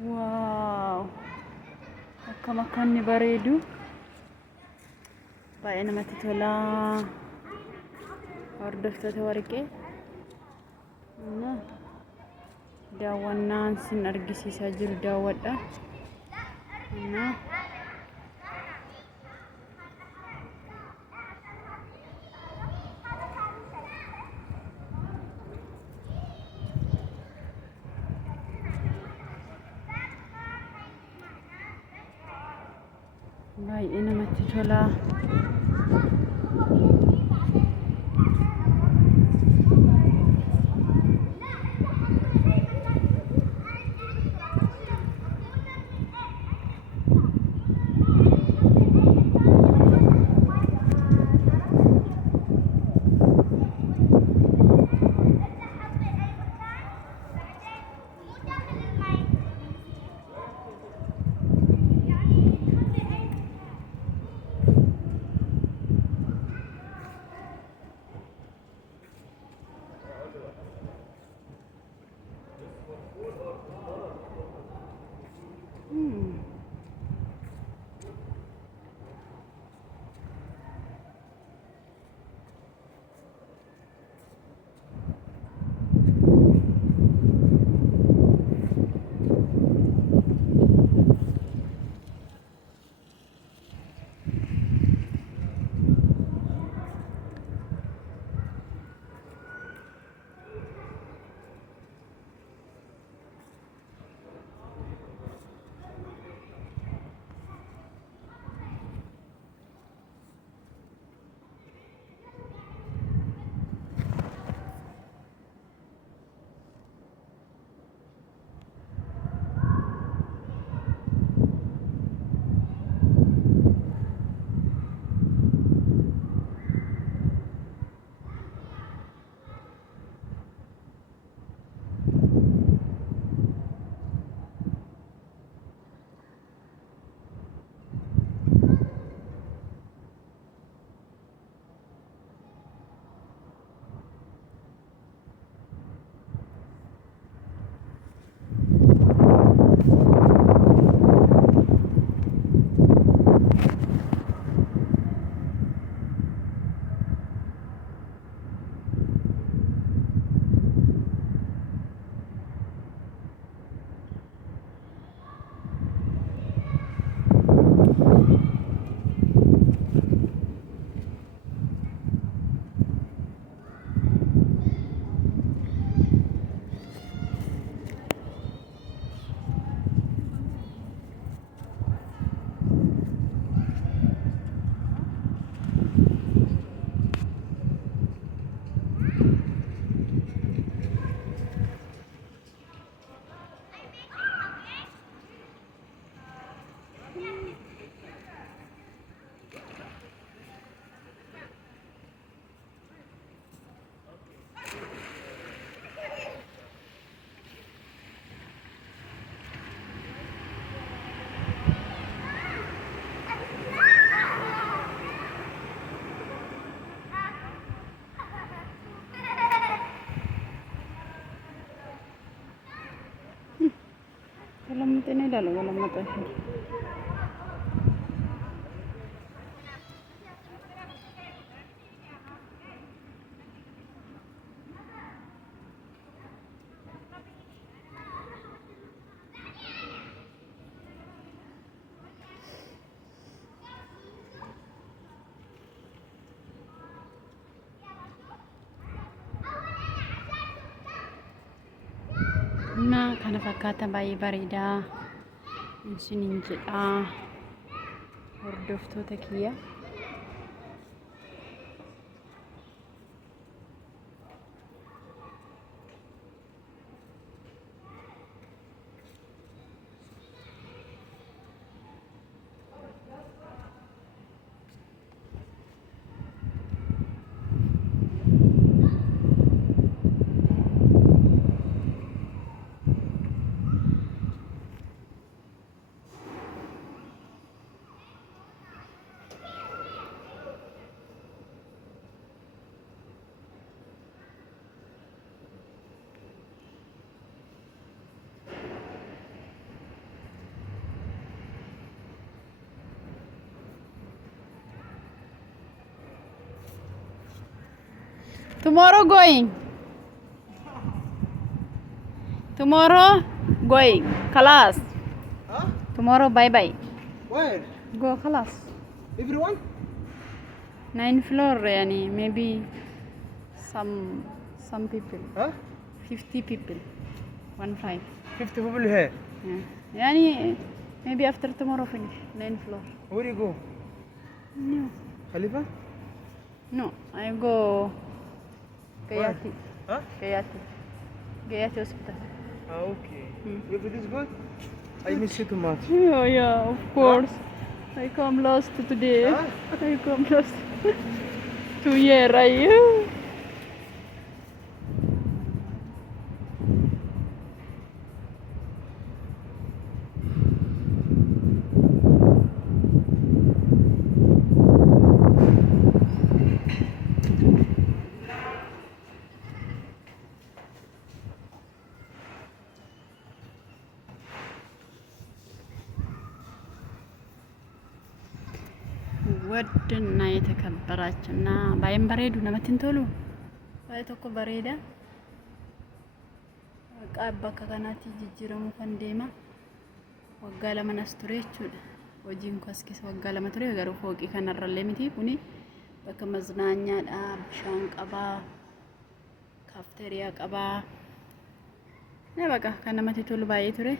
Waaw! Akka makkaanni bareedu baay'ee namatti tola. Hordoftoota warqee daawwannaan sin argisiisaa jiru daawwadha. Baay'ee namatti tola. Galamatnya dalam galamatnya. Nah, kana fakkaata baay'ee bareeda. Isiniin jedha hordoftoota kiyya. Tomorrow going. Tomorrow going. Class. Huh? Tomorrow bye bye. Where? Go class. Everyone? 9 floor يعني maybe some people. Huh? 50 people. 1 5. 50 people here. Yeah. يعني maybe after tomorrow finish 9 floor. Where do you go? No. Khalifa? No. I go Where? Gayati. Huh? Gayati hospital. Ah, okay. Hmm. Everything is good? I miss you too much. Yeah, of course. I come last today. Huh? I come last. 2 year I. ውድና የተከበራችሁና ባይም በሬዱ ነመትን ቶሎ ባይ tokko bareeda bakka kanatti jijjiiramu kan deema waggaa lama nas ture jechuudha hojiin koo as keessa waggaa lama ture garuu fooqii kanarrallee miti kuni bakka maznaanyaadha bishaan qabaa kaafteeriyaa qabaa bakka kan namatti tolu baay'ee ture